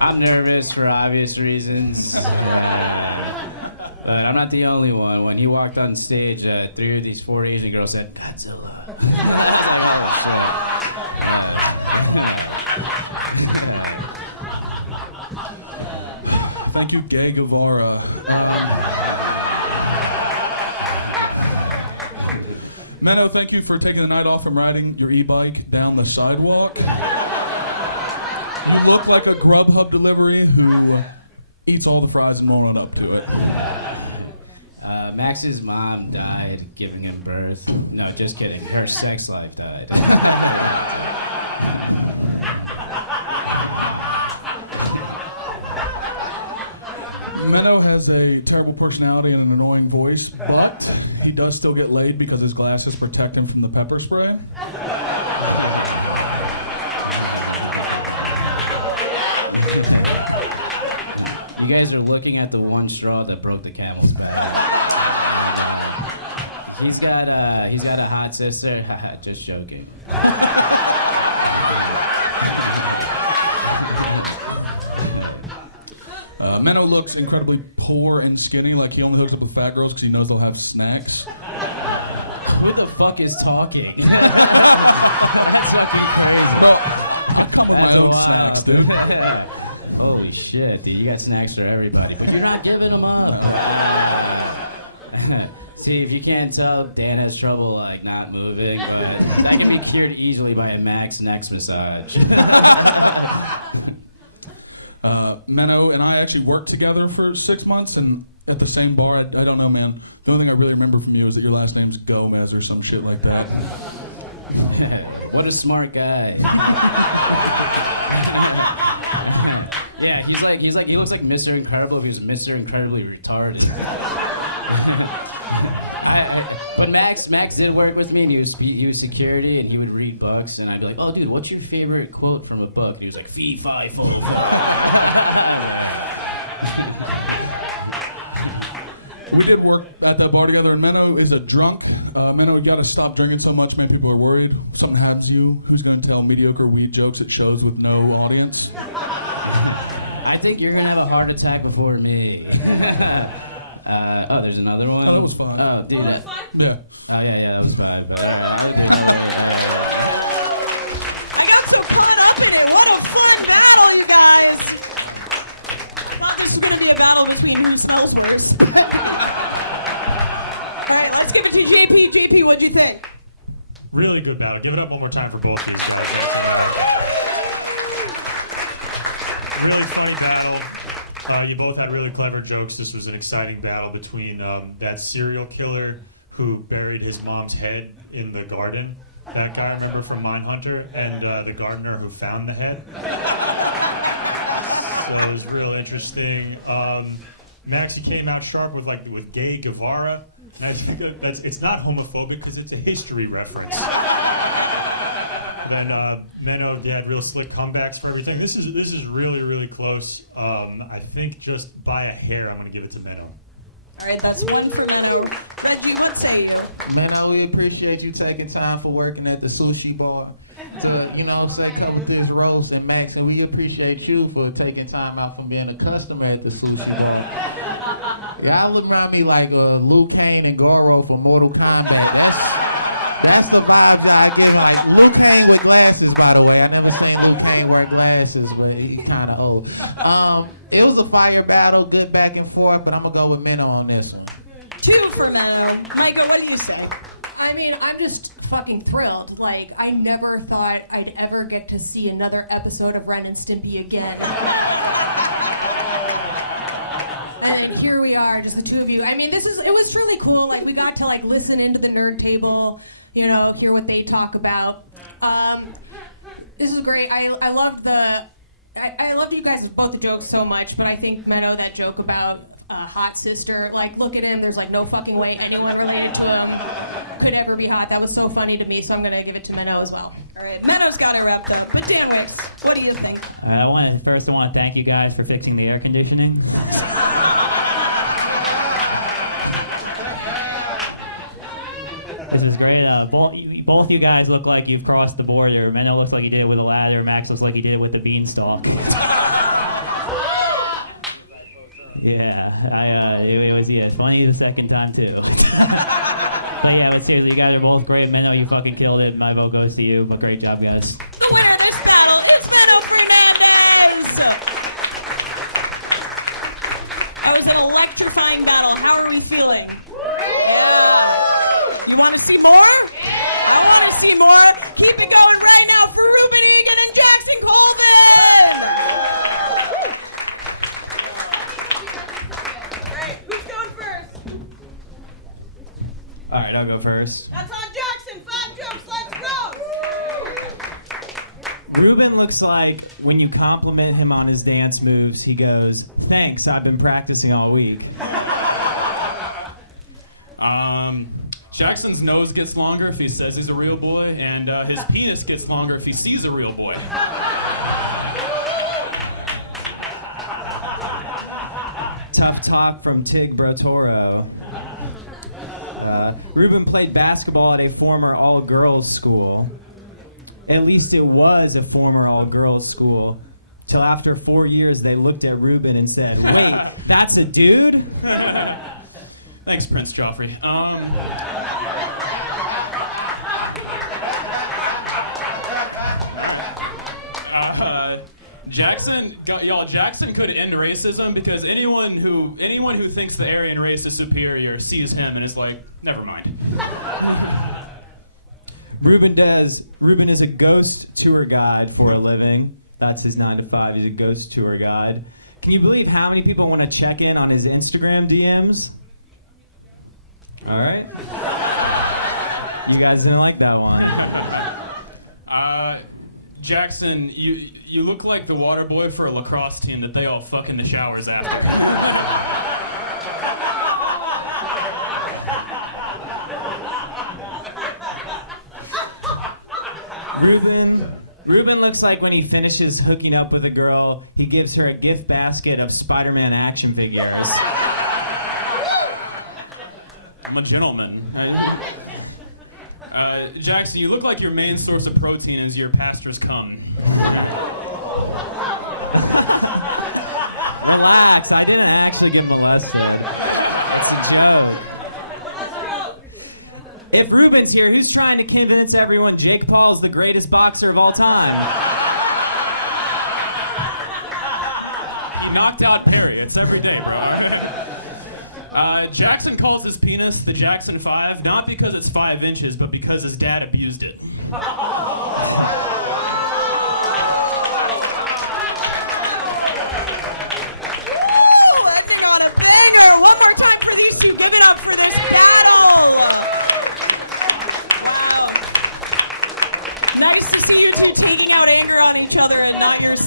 I'm nervous for obvious reasons. But I'm not the only one. When he walked on stage, 3 of these 4 Asian girls said, Godzilla. Thank you, Gay Guevara. Minnow, thank you for taking the night off from riding your e-bike down the sidewalk. You look like a Grubhub delivery who eats all the fries and won't own up to it. Max's mom died giving him birth. No, just kidding. Her sex life died. Minnow has a terrible personality and an annoying voice, but he does still get laid because his glasses protect him from the pepper spray. You guys are looking at the one straw that broke the camel's back. He's got a hot sister. Just joking. Minnow looks incredibly poor and skinny, like he only hooks up with fat girls because he knows they'll have snacks. Who the fuck is talking? Come on, my own snacks, dude. Holy shit, dude, you got snacks for everybody, but you're not giving them up. See, if you can't tell, Dan has trouble, like, not moving, but that can be cured easily by a Max Next massage. Minnow and I actually worked together for 6 months, and at the same bar, I don't know, man. The only thing I really remember from you is that your last name's Gomez or some shit like that. What a smart guy. Yeah, he looks like Mr. Incredible if he was Mr. Incredibly retarded. When Max did work with me, and he was security, and he would read books, and I'd be like, "Oh, dude, what's your favorite quote from a book?" And he was like, "Fee, fi, fo." We did work at that bar together, and Minnow is a drunk. Minnow, you gotta stop drinking so much, man. People are worried. Something happens to you. Who's gonna tell mediocre weed jokes at shows with no audience? I think you're gonna have a heart attack before me. Oh, there's another one. Oh, that was fun. Oh, dude. That was fun? Yeah. Oh, yeah, that was fun. I got so caught up in it. What a fun battle, you guys. I thought this was going to be a battle between who smells worse. All right, let's give it to JP. JP, what'd you think? Really good battle. Give it up one more time for both these guys. Really fun battle. You both had really clever jokes. This was an exciting battle between that serial killer who buried his mom's head in the garden. That guy, remember, from Mindhunter, and the gardener who found the head. So it was real interesting. Maxie came out sharp with Gay Guevara. And I think it's not homophobic because it's a history reference. Then Minnow had real slick comebacks for everything. This is really, really close. I think just by a hair, I'm going to give it to Minnow. All right, that's one for Minnow. Reggie, what say you? Man, we appreciate you taking time for working at the sushi bar to, come with this roast and Max, and we appreciate you for taking time out from being a customer at the sushi bar. Y'all look around me like Liu Kang and Goro from Mortal Kombat. That's the vibe that I get. Like Liu Kang with glasses, by the way. I never seen Liu Kang wear glasses, but he's kind of old. It was a fire battle, good back and forth, but I'm gonna go with Minnow on this one. 2 for Minnow. Myka, what do you say? I mean, I'm just fucking thrilled. Like, I never thought I'd ever get to see another episode of Ren and Stimpy again. And here we are, just the 2 of you. I mean, it was truly cool. Like, we got to listen into the nerd table, hear what they talk about. This was great. I loved I loved you guys both the jokes so much, but I think Minnow, that joke about hot sister, look at him, there's no fucking way anyone related to him could ever be hot. That was so funny to me, so I'm gonna give it to Minnow as well. All right, Minnow's got it wrapped up. But Dan Wickes, what do you think? I want to thank you guys for fixing the air conditioning. This is great. Both you guys look like you've crossed the border. Minnow looks like he did it with a ladder. Max looks like he did it with the beanstalk. Yeah, it was funny the second time too. But yeah, but seriously, you guys are both great. Minnow, you fucking killed it. My vote goes to you, but great job, guys. The winner of this battle is Minnow Fernandez. That was an electrifying battle. How are we feeling? You want to see more? I want to see more. Keep it going right now for Ruben Egan and Jackson Colvin. All right, who's going first? All right, I'll go first. That's on Jackson. 5 jokes. Let's go. Ruben looks like when you compliment him on his dance moves, he goes, "Thanks, I've been practicing all week." Jackson's nose gets longer if he says he's a real boy, and his penis gets longer if he sees a real boy. Tough talk from Tig Brotoro. Ruben played basketball at a former all-girls school. At least it was a former all-girls school. Till after 4 years, they looked at Ruben and said, "Wait, that's a dude?" Thanks, Prince Joffrey. Jackson could end racism because anyone who thinks the Aryan race is superior sees him and is like, never mind. Ruben is a ghost tour guide for a living. That's his 9 to 5. He's a ghost tour guide. Can you believe how many people want to check in on his Instagram DMs? All right. You guys didn't like that one. Jackson, you look like the water boy for a lacrosse team that they all fuck in the showers after. Ruben looks like when he finishes hooking up with a girl, he gives her a gift basket of Spider-Man action figures. I'm a gentleman. Jackson, you look like your main source of protein is your pastor's cum. Relax, I didn't actually get molested. It's a joke. If Ruben's here, who's trying to convince everyone Jake Paul is the greatest boxer of all time? He knocked out Perry. It's every day, bro. Jackson calls his penis the Jackson 5, not because it's 5 inches, but because his dad abused it.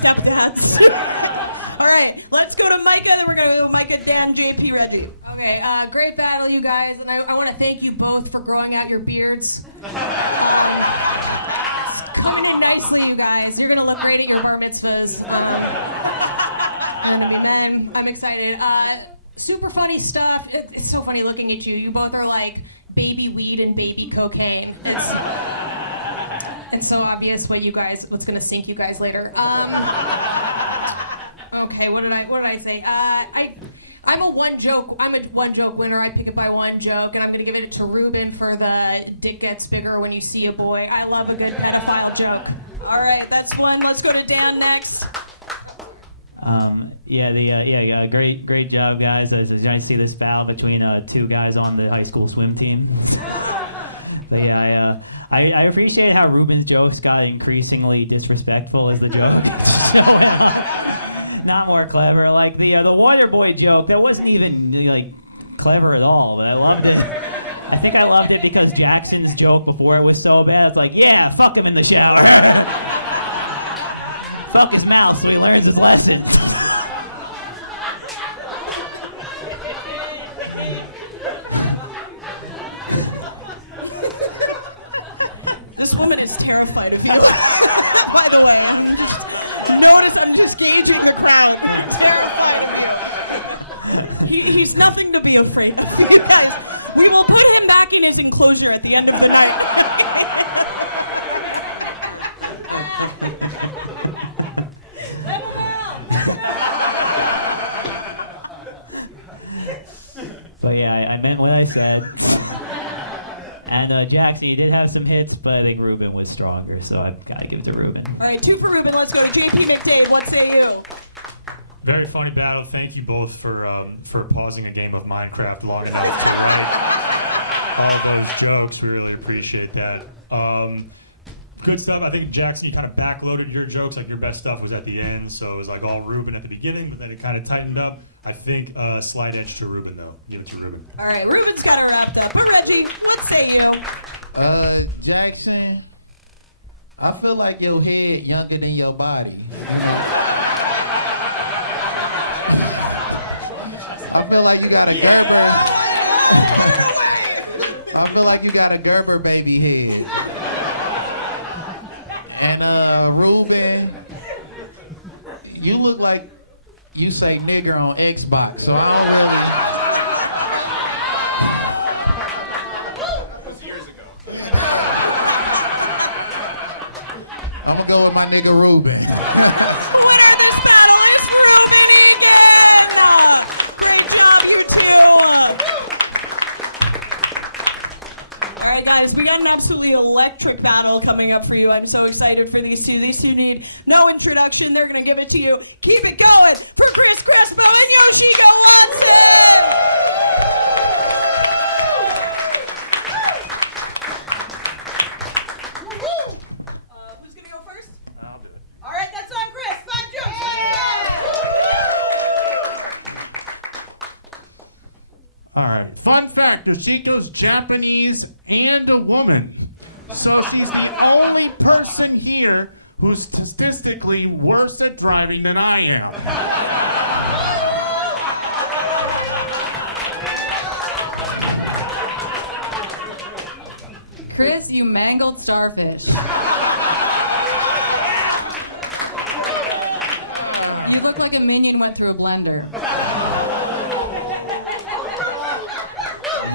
Stepdads. All right, let's go to Myka, then we're going to go to Myka, Dan, JP, Reggie. Okay, great battle, you guys, and I want to thank you both for growing out your beards. It's coming in nicely, you guys. You're going to look great at your bar mitzvahs. I'm excited. Super funny stuff. It's so funny looking at you. You both are like baby weed and baby cocaine. It's so obvious what's gonna sink you guys later. Okay, what did I say? I'm a one joke winner. I pick it by one joke, and I'm gonna give it to Ruben for the dick gets bigger when you see a boy. I love a good pedophile joke. All right, that's one. Let's go to Dan next. Great job, guys. It's nice to see this battle between 2 guys on the high school swim team. But yeah, I appreciate how Ruben's jokes got increasingly disrespectful as the joke. Not more clever. Like the water boy joke, that wasn't even like clever at all, but I loved it. I think I loved it because Jackson's joke before it was so bad. It's like, yeah, fuck him in the shower. Fuck his mouth so he learns his lesson. This woman is terrified of you. By the way, notice I'm just gauging the crowd. He's nothing to be afraid of. We will put him back in his enclosure at the end of the night. Let him out! Jackson, he did have some hits, but I think Ruben was stronger, so I've got to give it to Ruben. All right, 2 for Ruben. Let's go to JP Mcdade. What say you? Very funny battle. Thank you both for pausing a game of Minecraft long enough to all those jokes. We really appreciate that. Good stuff. I think, Jackson, you kind of backloaded your jokes. Like, your best stuff was at the end, so it was like all Ruben at the beginning, but then it kind of tightened up. I think slight edge to Ruben, though. Give it to Ruben. All right, Ruben's got her wrapped up. But Reggie, what say you? Jackson, I feel like your head younger than your body. I feel like you got a Gerber. I feel like you got a Gerber baby head. And Ruben, you look like you say nigger on Xbox. So I don't know. That's years ago. I'm gonna go with my nigga Ruben. We got an absolutely electric battle coming up for you. I'm so excited for these two. These two need no introduction. They're going to give it to you. Keep it going for Chris Crespo and Yoshiko. Who's going to go first? I'll do it. All right, that's on Chris. 5 jokes. All right. Fun fact, Yoshiko's Japanese and a woman. So she's the only person here who's statistically worse at driving than I am. Chris, you mangled starfish. You look like a minion went through a blender.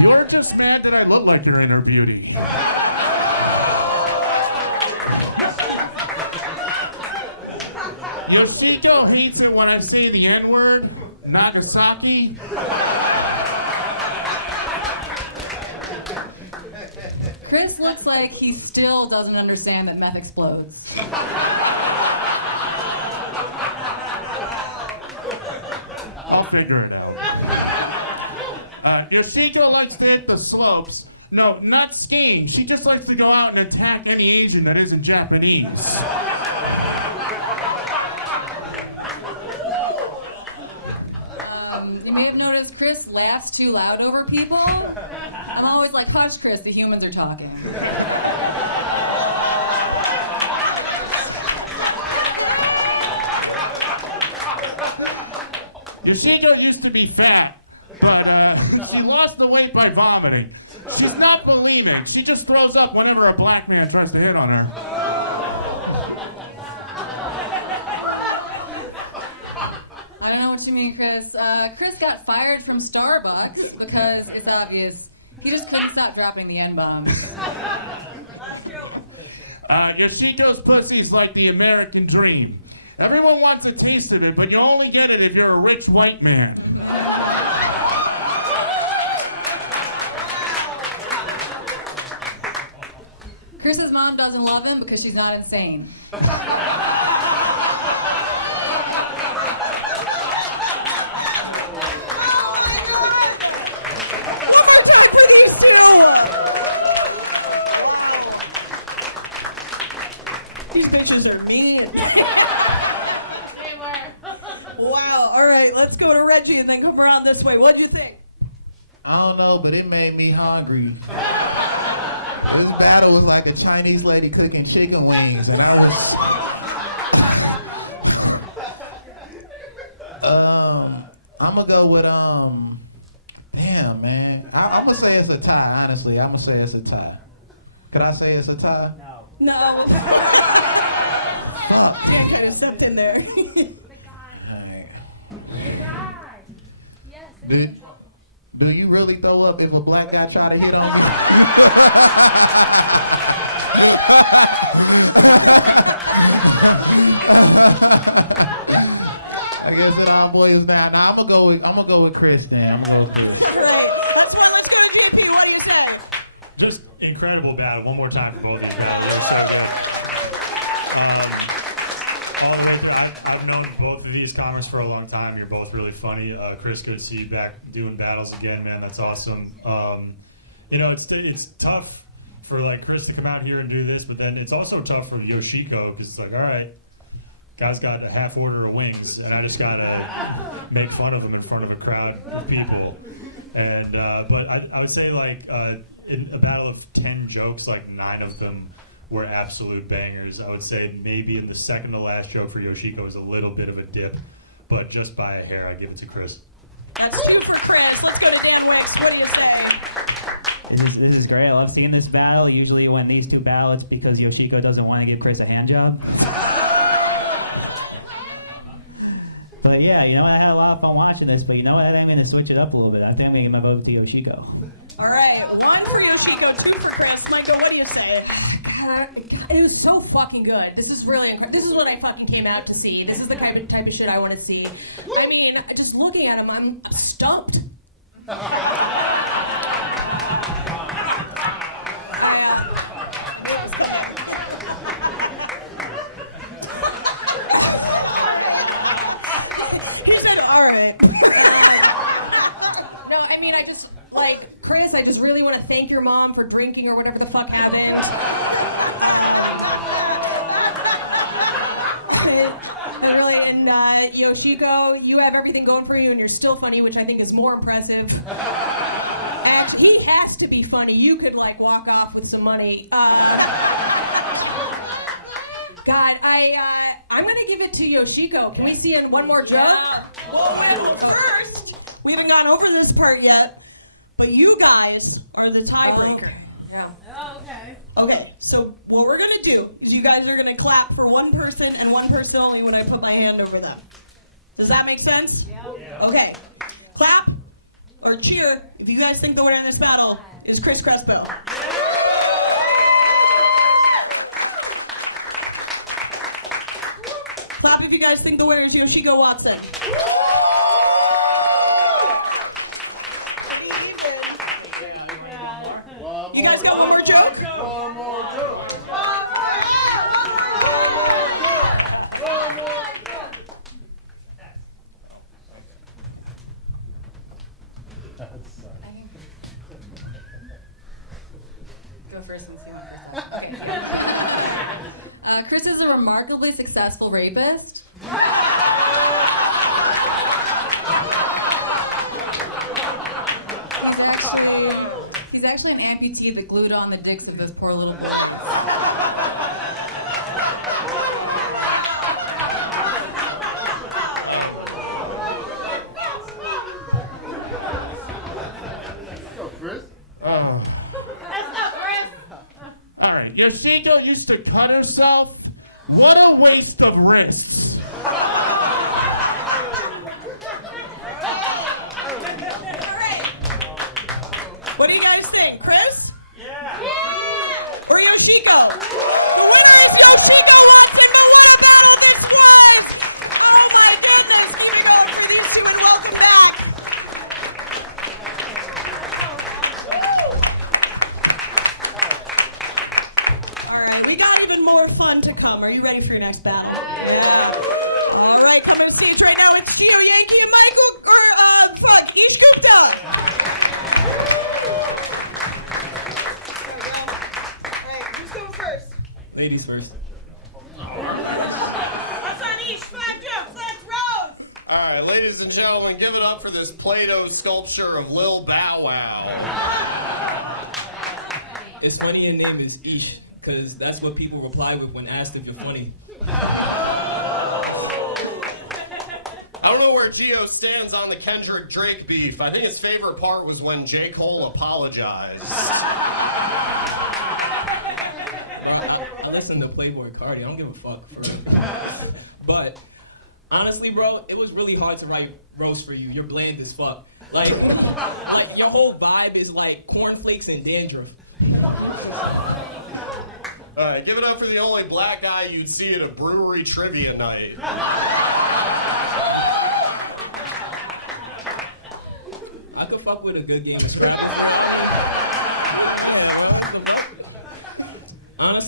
You're just mad that I look like your inner beauty. Yoshiko hates it when I say the N-word, Nagasaki. Chris looks like he still doesn't understand that meth explodes. I'll figure it out. Yoshiko likes to hit the slopes. No, not skiing. She just likes to go out and attack any Asian that isn't Japanese. You may have noticed Chris laughs too loud over people. I'm always like, hush, Chris, the humans are talking. Yoshiko used to be fat, but she lost the weight by vomiting. She's not bulimic. She just throws up whenever a black man tries to hit on her. I don't know what you mean, Chris. Chris got fired from Starbucks because it's obvious. He just couldn't stop dropping the N-bombs. Yoshiko's pussy's like the American dream. Everyone wants a taste of it, but you only get it if you're a rich white man. Chris's mom doesn't love him because she's not insane. These pictures are mean. They were. Wow. All right, let's go to Reggie and then come around this way. What'd you think? I don't know, but it made me hungry. This battle was like a Chinese lady cooking chicken wings, and I was... I'm gonna go with, damn, man. I'm gonna say it's a tie, honestly. I'm gonna say it's a tie. Could I say it's a tie? No. Can't get sucked in there. The guy. Yes. Do you really throw up if a black guy try to hit on you? I guess it all boys down. Now I'm gonna go with Chris then. I'm gonna go with Chris. That's right. Let's go to JP. What do you say? Just incredible battle. One more time for both of you. All the way through, I've known both of these comics for a long time. You're both really funny. Chris, good to see you back doing battles again, man. That's awesome. You know, it's tough for like Chris to come out here and do this, but then it's also tough for Yoshiko because it's like, all right, guy's got a half order of wings, and I just gotta make fun of him in front of a crowd of people. And but I would say like in a battle of 10 jokes, like 9 of them were absolute bangers. I would say maybe in the second to last joke for Yoshiko was a little bit of a dip, but just by a hair, I give it to Chris. That's 2 for Chris. Let's go to Dan Wicks. What do you say? This is great. I love seeing this battle. Usually when these two battle, it's because Yoshiko doesn't want to give Chris a hand job. But yeah, you know, I had a lot of fun watching this, but you know what? I'm going to switch it up a little bit. I think I'm going to give my vote to Yoshiko. All right, 1 for Yoshiko, 2 for Chris. Michael, what do you say? God, it was so fucking good. This is really incredible. This is what I fucking came out to see. This is the type of shit I want to see. I mean, just looking at him, I'm stumped. He said, all right. No, I mean, Chris, I just really want to thank your mom for drinking or whatever the fuck happened. And Yoshiko, you have everything going for you and you're still funny, which I think is more impressive. And he has to be funny. You could like walk off with some money. God, I'm gonna give it to Yoshiko. Can we see one more joke? Yeah. Well, first, we haven't gotten over this part yet, but you guys are the tiebreaker. Okay. Yeah. Oh, okay. Okay, so what we're gonna do is you guys are gonna clap for one person and one person only when I put my hand over them. Does that make sense? Yeah. Okay. Clap or cheer if you guys think the winner in this battle is Chris Crespo. Clap if you guys think the winner is Yoshiko Watson. You guys got one more joke? One more joke. Go first and see how Chris does. Okay. Chris is a remarkably successful rapist. He's actually an amputee that glued on the dicks of this poor little boy. Go, Chris. Let's go, Chris. All right, Yoshiko used to cut herself. What a waste of wrists. What do you guys think? Chris? Yeah. Or Yoshiko? Yoshiko Watson, the winner battle this was! Oh my goodness! Give it up for these two and welcome back! Alright, we got even more fun to come. Are you ready for your next battle? Alright, come on stage right now. It's Gio Yankee and Michael, Ish Gupta! Ladies first. What's on each 5 jokes? Let's Rose. All right, ladies and gentlemen, give it up for this Play-Doh sculpture of Lil Bow Wow. It's funny your name is Ish, because that's what people reply with when asked if you're funny. I don't know where Gio stands on the Kendrick Drake beef. I think his favorite part was when J. Cole apologized. I listen to Playboy Cardi. I don't give a fuck. But honestly, bro, it was really hard to write roast for you. You're bland as fuck. Like your whole vibe is like cornflakes and dandruff. All right, give it up for the only black guy you'd see at a brewery trivia night. I could fuck with a good game of Scrabble.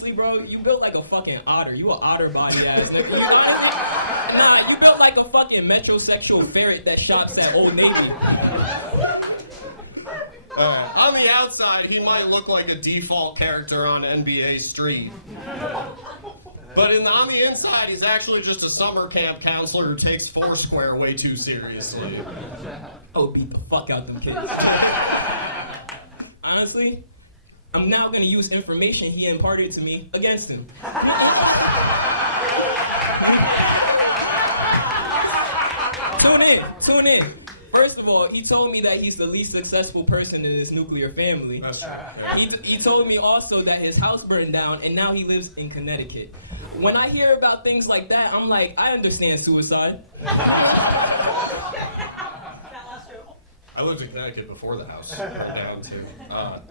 honestly, bro, you built like a fucking otter. You an otter body ass nigga. Nah, you built like a fucking metrosexual ferret that shops at Old Navy. On the outside, he might look like a default character on NBA Street. But on the inside, he's actually just a summer camp counselor who takes Foursquare way too seriously. I would beat the fuck out them kids. Honestly, I'm now gonna use information he imparted to me against him. Tune in. First of all, he told me that he's the least successful person in his nuclear family. That's true. He told me also that his house burned down and now he lives in Connecticut. When I hear about things like that, I'm like, I understand suicide. I lived in Connecticut before the house burned down too.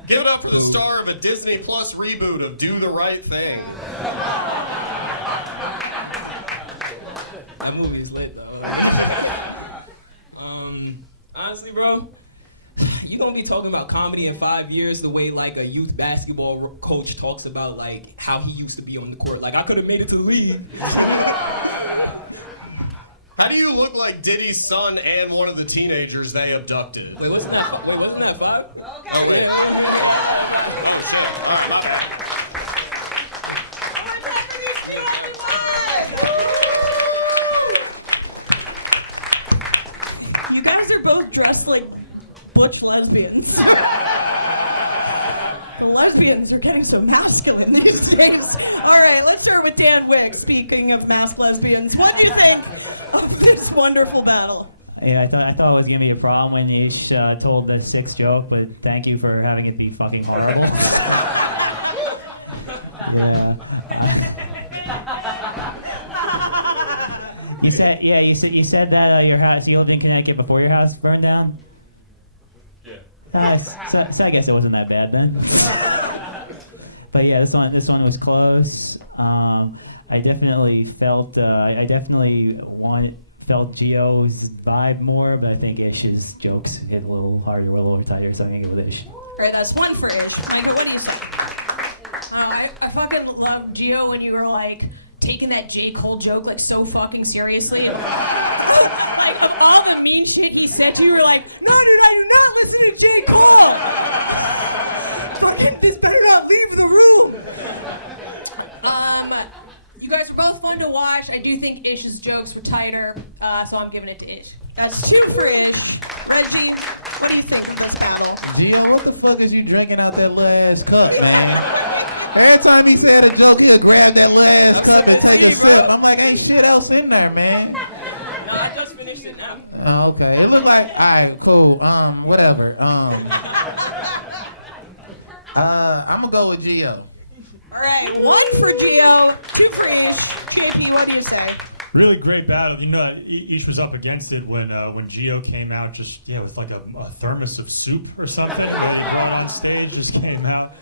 Give it up for the star of a Disney Plus reboot of Do the Right Thing. That movie's lit though. Honestly, bro, you gonna be talking about comedy in 5 years the way like a youth basketball coach talks about like how he used to be on the court. Like I could have made it to the league. How do you look like Diddy's son and one of the teenagers they abducted? Wait, wasn't that 5? Okay. Oh, yeah. You guys are both dressed like butch lesbians. The lesbians are getting so masculine these days. All right, let's start with Dan Wickes. Speaking of masked lesbians, what do you think of this wonderful battle? Yeah, I thought it was gonna be a problem when Ish told the 6th joke, but thank you for having it be fucking horrible. Yeah. You said that your house, you lived in Connecticut before your house burned down? Yeah. So I guess it wasn't that bad then. But yeah, this one was close. I definitely felt felt Gio's vibe more, but I think Ish's jokes hit a little harder, a little tighter, so I'm gonna go with Ish. All right, that's one for Ish. Michael, what do you say? I fucking love Gio when you were like taking that J. Cole joke like so fucking seriously. Like of all the mean shit he said to you, were like, no, you're not listening to J. Cole. Fucking this better not leave the room. You guys were both fun to watch. I do think Ish's jokes were tighter, so I'm giving it to Ish. That's 2 for Ish. Reggie, what do you think of this battle? Gio, what the fuck is you drinking out that last cup, man? Every time he said a joke, he'll grab that last cup and take a sip. I'm like, ain't shit else in there, man. No, I just finished it now. Oh, okay. It looked like, alright, cool. Whatever. I'm gonna go with Gio. All right, 1 for Gio, 2 for Ish. JP, what do you say? Really great battle. You know, Ish was up against it when Gio came out just with like a thermos of soup or something. On stage, just came out.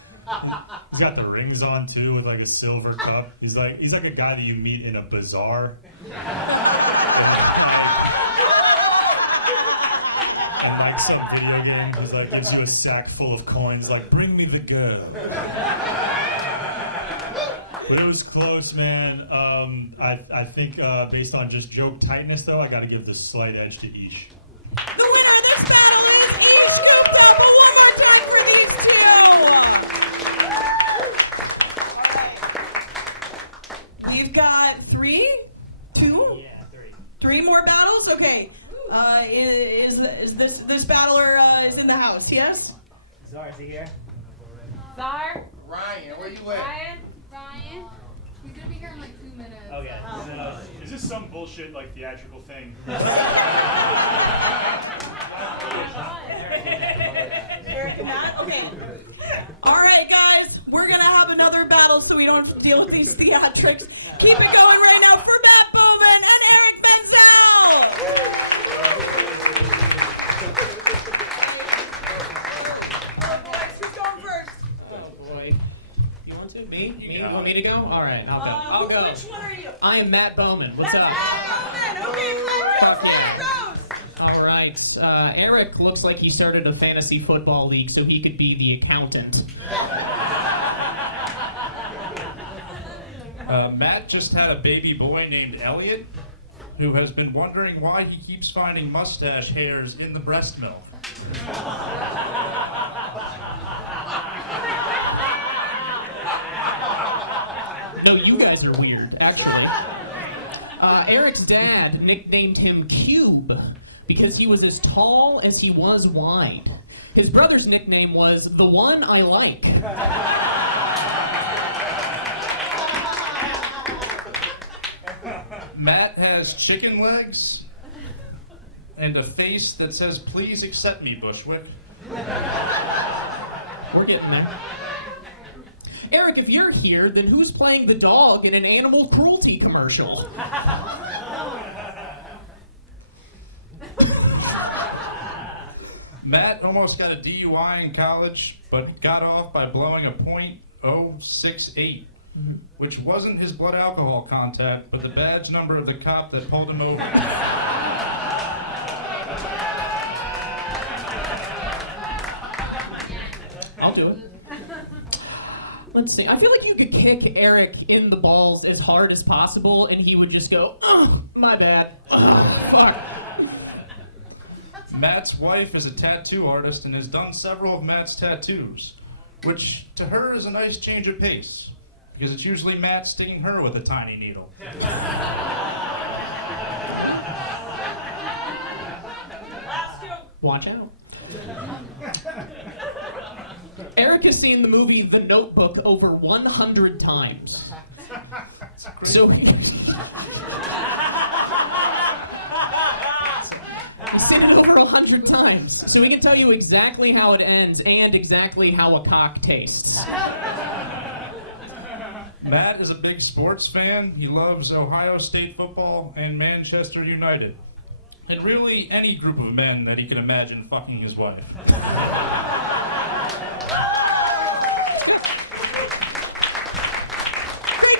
He's got the rings on too with like a silver cup. He's like a guy that you meet in a bazaar. And like some video game, he's like gives you a sack full of coins. Like, bring me the girl. But it was close, man. I think based on just joke tightness, though, I got to give this slight edge to Ish. The winner of this battle is Yoshiko. One more time for these 2. You've got 3? 2? Yeah, 3. 3 more battles? Okay. Is this battler is in the house? Yes. Zar, is he here? Zar? Ryan, where you at? Ryan? He's gonna be here in like 2 minutes. Okay. Is this some bullshit like theatrical thing? Eric and Matt? Okay. All right, guys. We're going to have another battle so we don't deal with these theatrics. Keep it going right now for Matt Bowman and Eric Benzel. Oh, boys, who's going first? Oh, boy. You want to? Me? You want me to go? All right, I'll go. Which one are you? I am Matt Bowman. What's That's up? Matt Bowman. Okay, Flat Rose. All right. Eric looks like he started a fantasy football league so he could be the accountant. Matt just had a baby boy named Elliot, who has been wondering why he keeps finding mustache hairs in the breast milk. No, you guys are weird, actually. Eric's dad nicknamed him Cube because he was as tall as he was wide. His brother's nickname was the one I like. Matt has chicken legs and a face that says, "Please accept me, Bushwick." We're getting there. Eric, if you're here, then who's playing the dog in an animal cruelty commercial? Matt almost got a DUI in college, but got off by blowing a .068, which wasn't his blood alcohol content, but the badge number of the cop that pulled him over. I'll do it. Let's see. I feel like you could kick Eric in the balls as hard as possible, and he would just go, "Oh, my bad. Oh, fuck." Matt's wife is a tattoo artist and has done several of Matt's tattoos, which to her is a nice change of pace, because it's usually Matt stinging her with a tiny needle. Last joke. Watch out. Eric has seen the movie The Notebook over 100 times. So he's seen it over 100 times. So he can tell you exactly how it ends and exactly how a cock tastes. Matt is a big sports fan. He loves Ohio State football and Manchester United. And really, any group of men that he can imagine fucking his wife. Good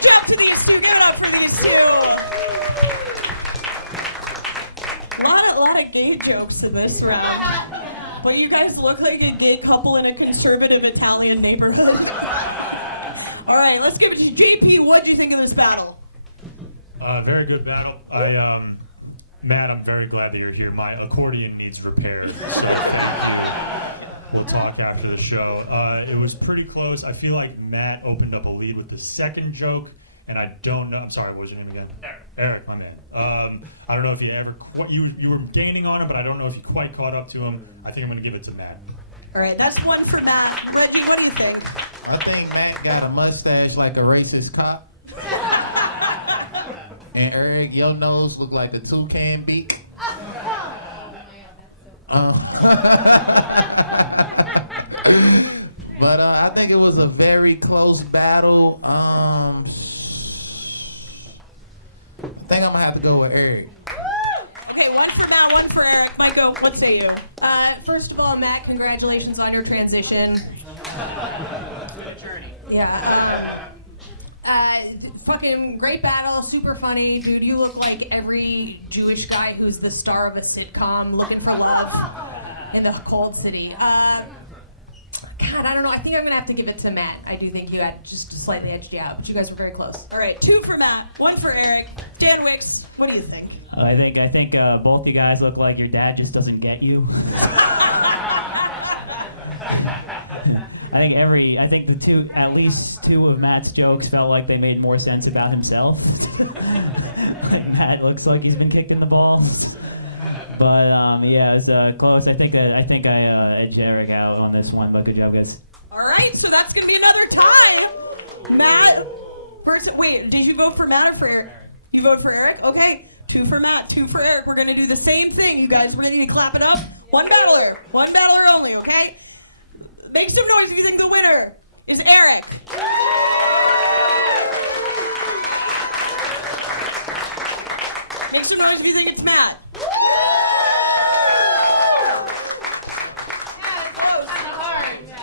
job to these two. Give it up for these two. Lot of gay jokes in this round. Well, you guys look like a gay couple in a conservative Italian neighborhood. All right, let's give it to JP. What did you think of this battle? Very good battle. Matt, I'm very glad that you're here. My accordion needs repair. We'll talk after the show. It was pretty close. I feel like Matt opened up a lead with the second joke, and I don't know. I'm sorry, what was your name again? Eric, my man. I don't know if you were gaining on him, but I don't know if you quite caught up to him. I think I'm going to give it to Matt. All right, that's one for Matt. Reggie, what do you think? I think Matt got a mustache like a racist cop. And Eric, your nose look like the toucan beak. But I think it was a very close battle. I think I'm gonna have to go with Eric. Okay, one for Matt, one for Eric. Myka, what say you? First of all, Matt, congratulations on your transition. Yeah. Fucking great battle, super funny. Dude, you look like every Jewish guy who's the star of a sitcom looking for love in the cold city. God, I don't know. I think I'm gonna have to give it to Matt. I do think you had just slightly edged you out, but you guys were very close. All right, two for Matt, one for Eric. Dan Wickes, what do you think? I think both you guys look like your dad just doesn't get you. I think at least two of Matt's jokes felt like they made more sense about himself. Matt looks like he's been kicked in the balls. But yeah, it was close. I think I edged Eric out on this one, but good job, guys. All right, so that's gonna be another tie. Matt, wait, did you vote for Matt or for Eric? You vote for Eric? Okay, two for Matt, two for Eric. We're gonna do the same thing. You guys ready to clap it up? One battler only, okay? Make some noise if you think the winner is Eric. Make some noise if you think it's Matt.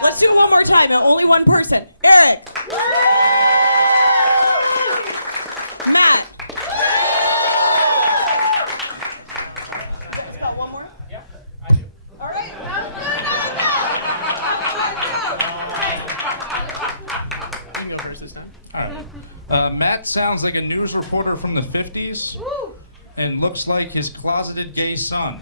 Let's do it one more time. Now, only one person. Eric. Matt. Got one more? Yeah, I do. All right. I can go first this time. Matt's sounds like a news reporter from the 50s and looks like his closeted gay son.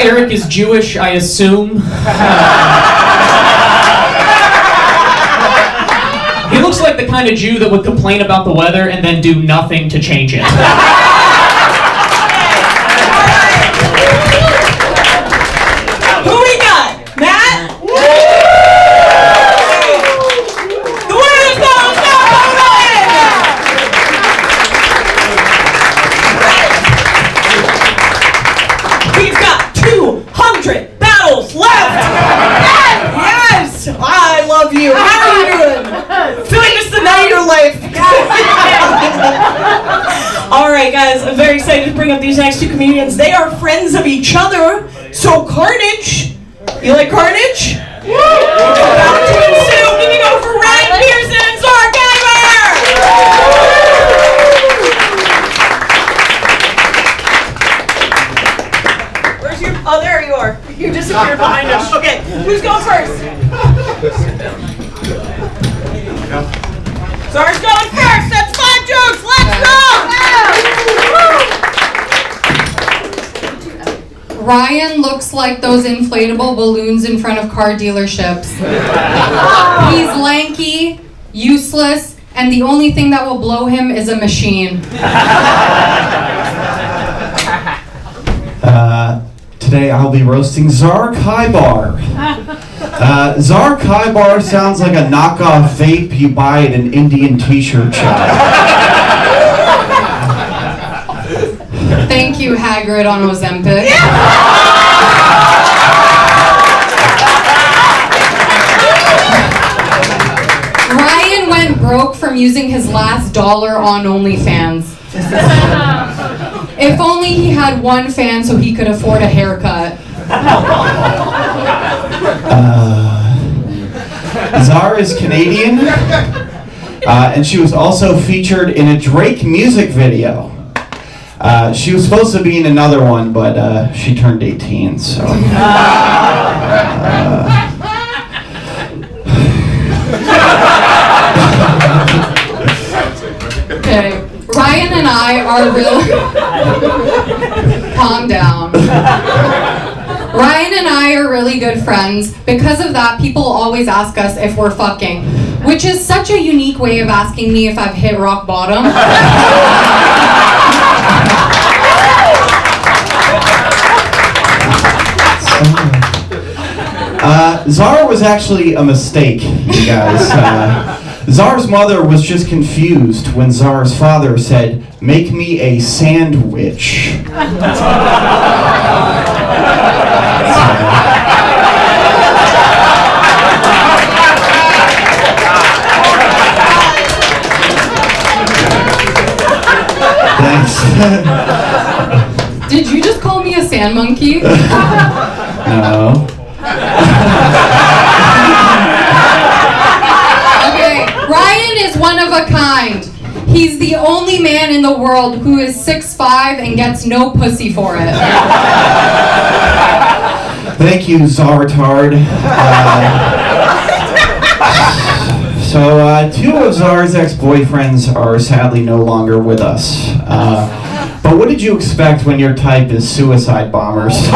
Eric is Jewish, I assume. He looks like the kind of Jew that would complain about the weather and then do nothing to change it. Who we got? Matt? The winner is going to We've got 200 battles left! Yes! I love you. How are you doing? Feel like this is the night of your life. All right, guys, I'm very excited to bring up these next two comedians. They are friends of each other. So Carnage, you like Carnage? Woo! About to ensue. Give me go for Ryan Pearson and Zara Where's your? Oh, there you are. You disappeared behind us. Okay, who's going first? Zara's going first. That's 5 jokes. Let's go. Ryan looks like those inflatable balloons in front of car dealerships. He's lanky, useless, and the only thing that will blow him is a machine. Today I'll be roasting Zar Kaibar. Zar Kaibar sounds like a knockoff vape you buy at an Indian t-shirt shop. Thank you, Hagrid on Ozempic. Ryan went broke from using his last dollar on OnlyFans. If only he had one fan so he could afford a haircut. Zar is Canadian, and she was also featured in a Drake music video. She was supposed to be in another one, but she turned 18, so... Okay, Ryan and I are really... Calm down. Ryan and I are really good friends. Because of that, people always ask us if we're fucking, which is such a unique way of asking me if I've hit rock bottom. Zara was actually a mistake, you guys. Zar's mother was just confused when Zar's father said, "Make me a sandwich." Thanks. Did you just call me a sand monkey? No. Okay, Ryan is one of a kind. He's the only man in the world who is 6'5" and gets no pussy for it. Thank you, Zartard. So, 2 of Zar's ex-boyfriends are sadly no longer with us. But what did you expect when your type is suicide bombers?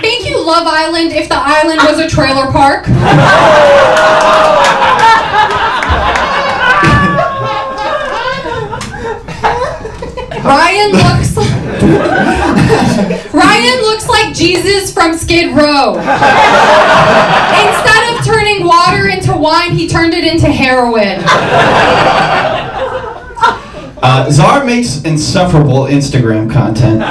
Thank you, Love Island, if the island was a trailer park. Ryan looks like Jesus from Skid Row. Instead of turning water into wine, he turned it into heroin. Zar makes insufferable Instagram content.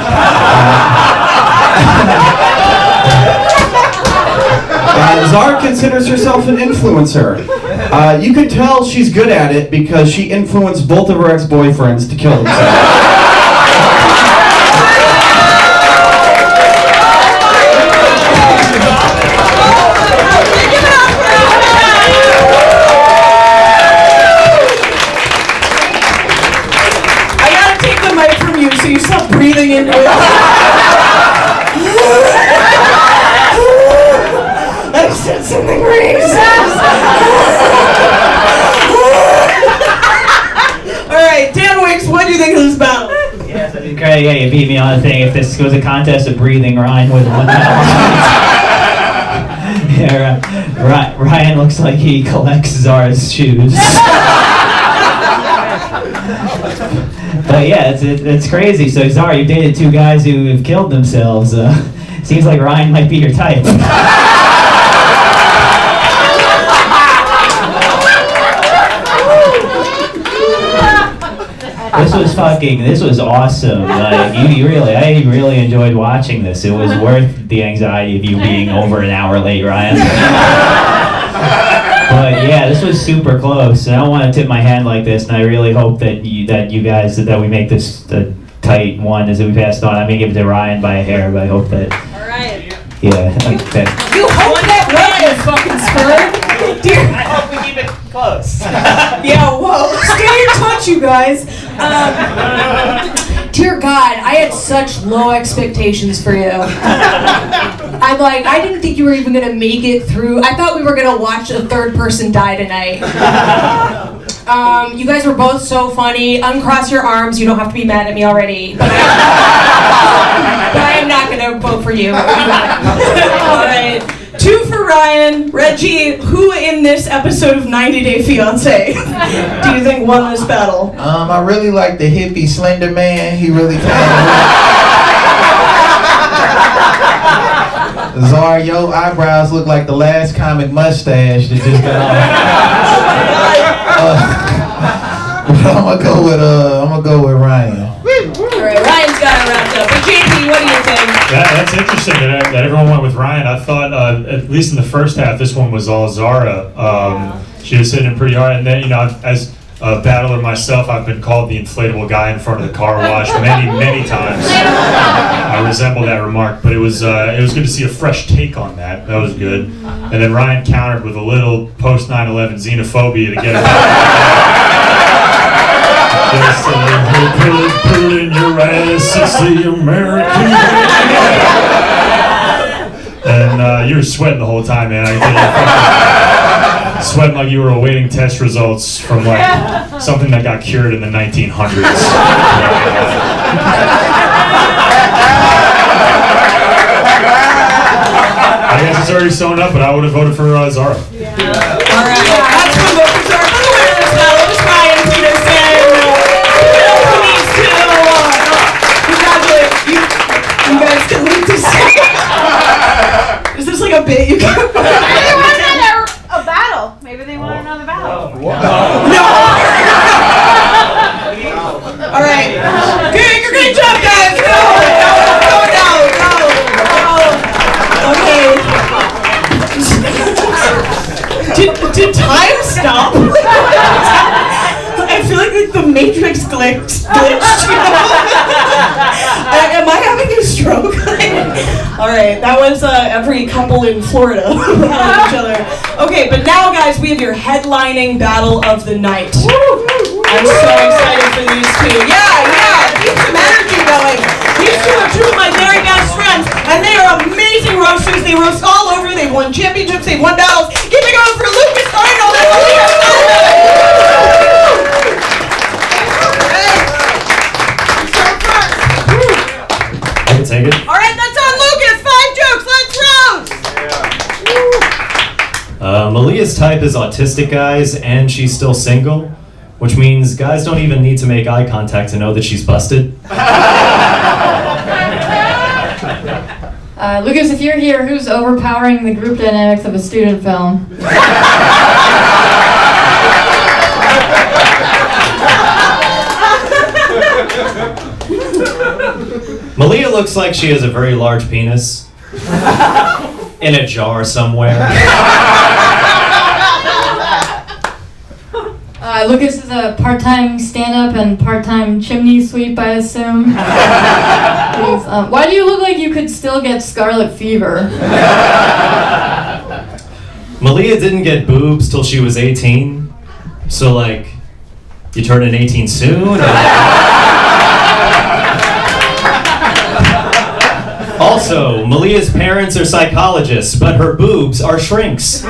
Zar considers herself an influencer. You could tell she's good at it because she influenced both of her ex-boyfriends to kill themselves. said something racist. All right, Dan Wickes, what do you think of this battle? Yes, I did great. Yeah, you beat me on the thing. If this was a contest of breathing, Ryan would have won that one. Yeah, Ryan looks like he collects Zara's shoes. But yeah, it's crazy. So Zara, you dated two guys who have killed themselves. Seems like Ryan might be your type. This was awesome. Like, I really enjoyed watching this. It was worth the anxiety of you being over an hour late, Ryan. But yeah, this was super close. And I don't want to tip my hand like this, and I really hope that we make this a tight one as we passed on. I'm gonna give it to Ryan by a hair, but I hope that. All right. Yeah. Okay. You hope that Ryan fucking spurred. Dear. I hope we keep it close. Yeah, whoa. Stay in touch, you guys. Dear God, I had such low expectations for you. I'm like, I didn't think you were even gonna make it through. I thought we were gonna watch a third person die tonight. You guys were both so funny. Uncross your arms. You don't have to be mad at me already. But I am not gonna vote for you. All right. 2 for Ryan. Reggie, who in this episode of 90 Day Fiancé do you think won this battle? I really like the hippie slender man. He really kind of Zara, your eyebrows look like the last comic mustache that just got on. I'm gonna go with Ryan. All right, Ryan's got it wrapped up. But JP, what do you think? That's interesting that everyone went with Ryan. I thought, at least in the first half, this one was all Zara. She was hitting pretty hard. And then, as a battler myself, I've been called the inflatable guy in front of the car wash many, many times. I resemble that remark, but it was good to see a fresh take on that. That was good. And then Ryan countered with a little post 9/11 xenophobia to get it back. Just put it in your ass, it's the American way. And you were sweating the whole time, man. I could sweating like you were awaiting test results from something that got cured in the 1900s. I guess it's already sewn up, but I would have voted for Zara. All right, that's my vote for Zara. For the winner of this battle, it was Ryan Peterson. Please, too. Congratulations. You guys can leave this. Is this like a bit you can... Maybe they want a battle. Maybe they want another battle. No! All right. Great job, guys. Go. Okay. Did time stop? I feel like the Matrix glitched. Am I having a stroke? All right, that was every couple in Florida each other. Okay, but now, guys, we have your headlining battle of the night. I'm so excited for these two. Yeah, keep some energy going. These two are two of my very best friends, and they are amazing roasters. They roast all over. They've won championships. They've won battles. Keep it going for Lucas Arnold and Malia. I can take it. All right, that's on Lucas. 5 jokes. Let's roast. Malia's type is autistic guys, and she's still single, which means guys don't even need to make eye contact to know that she's busted. Lucas, if you're here, who's overpowering the group dynamics of a student film? Malia looks like she has a very large penis in a jar somewhere. Lucas is a part-time stand-up and part-time chimney sweep, I assume. Why do you look like you could still get scarlet fever? Malia didn't get boobs till she was 18, so you turning 18 soon? Also, Malia's parents are psychologists, but her boobs are shrinks.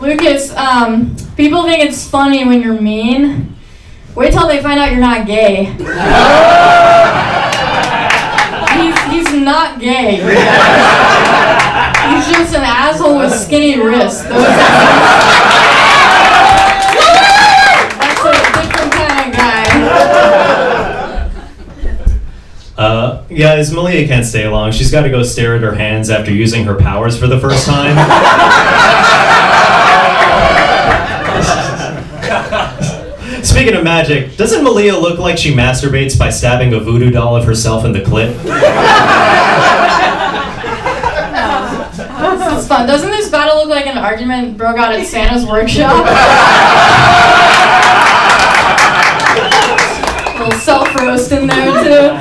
Lucas, people think it's funny when you're mean. Wait till they find out you're not gay. He's not gay. He's just an asshole with skinny wrists. That's a different kind of guy. Guys, Malia can't stay long. She's got to go stare at her hands after using her powers for the first time. Speaking of magic, doesn't Malia look like she masturbates by stabbing a voodoo doll of herself in the clit? This is fun. Doesn't this battle look like an argument broke out at Santa's workshop? A little self-roast in there, too.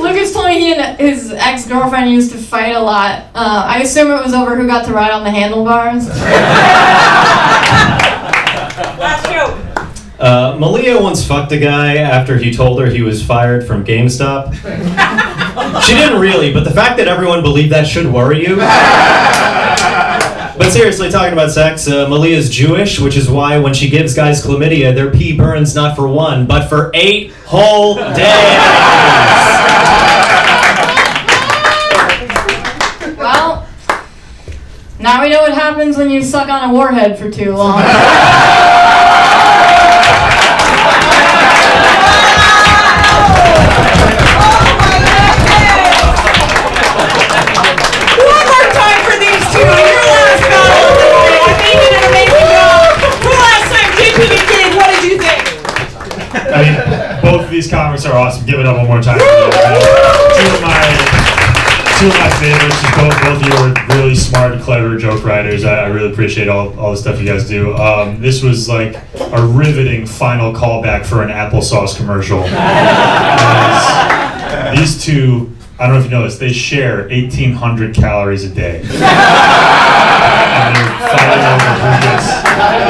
Lucas told me he and his ex-girlfriend used to fight a lot. I assume it was over who got to ride on the handlebars. Last joke. Malia once fucked a guy after he told her he was fired from GameStop. She didn't really, but the fact that everyone believed that should worry you. But seriously, talking about sex, Malia's Jewish, which is why when she gives guys chlamydia, their pee burns not for 1, but for 8 whole days. Well, now we know what happens when you suck on a warhead for too long. I mean, both of these comics are awesome. Give it up one more time. Two of my favorites. Both of you are really smart, clever joke writers. I really appreciate all the stuff you guys do. This was like a riveting final callback for an applesauce commercial. These two, I don't know if you know this, they share 1,800 calories a day. And they're fighting over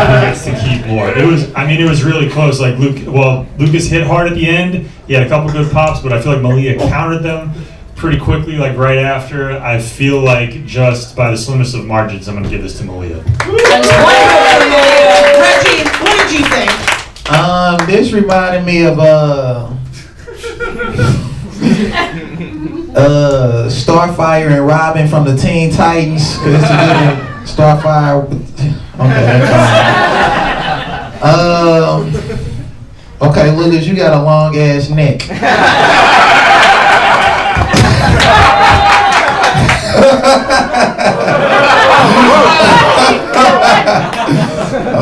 who gets to keep more. It was really close. Like Lucas hit hard at the end. He had a couple good pops, but I feel like Malia countered them pretty quickly, like right after. I feel like just by the slimmest of margins, I'm gonna give this to Malia. Reggie, what did you think? This reminded me of Starfire and Robin from the Teen Titans. Cause Starfire. Okay, that's fine. Okay, Lucas, you got a long ass neck.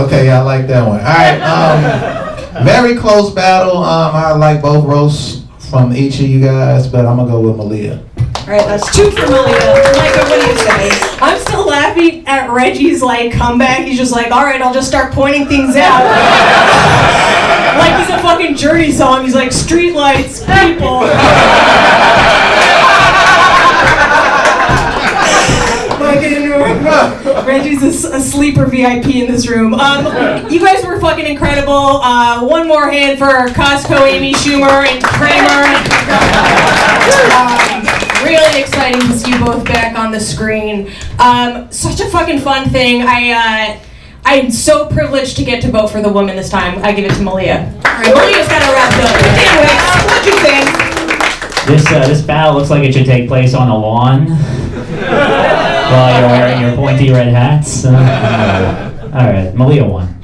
Okay, I like that one. All right, very close battle. I like both roasts from each of you guys, but I'm gonna go with Malia. All right, that's 2 for Malia. Myka, what do you say? I'm still laughing at Reggie's comeback. He's just like, all right, I'll just start pointing things out. Like he's a fucking Journey song. He's like, streetlights, people. Reggie's a sleeper VIP in this room. You guys were fucking incredible. One more hand for Costco, Amy Schumer, and Kramer. Really exciting to see you both back on the screen. Such a fucking fun thing. I'm so privileged to get to vote for the woman this time. I give it to Malia. All right, Malia's got to wrap it up. Anyway, what do you think? This battle looks like it should take place on a lawn while you're wearing your pointy red hats. All right, Malia won.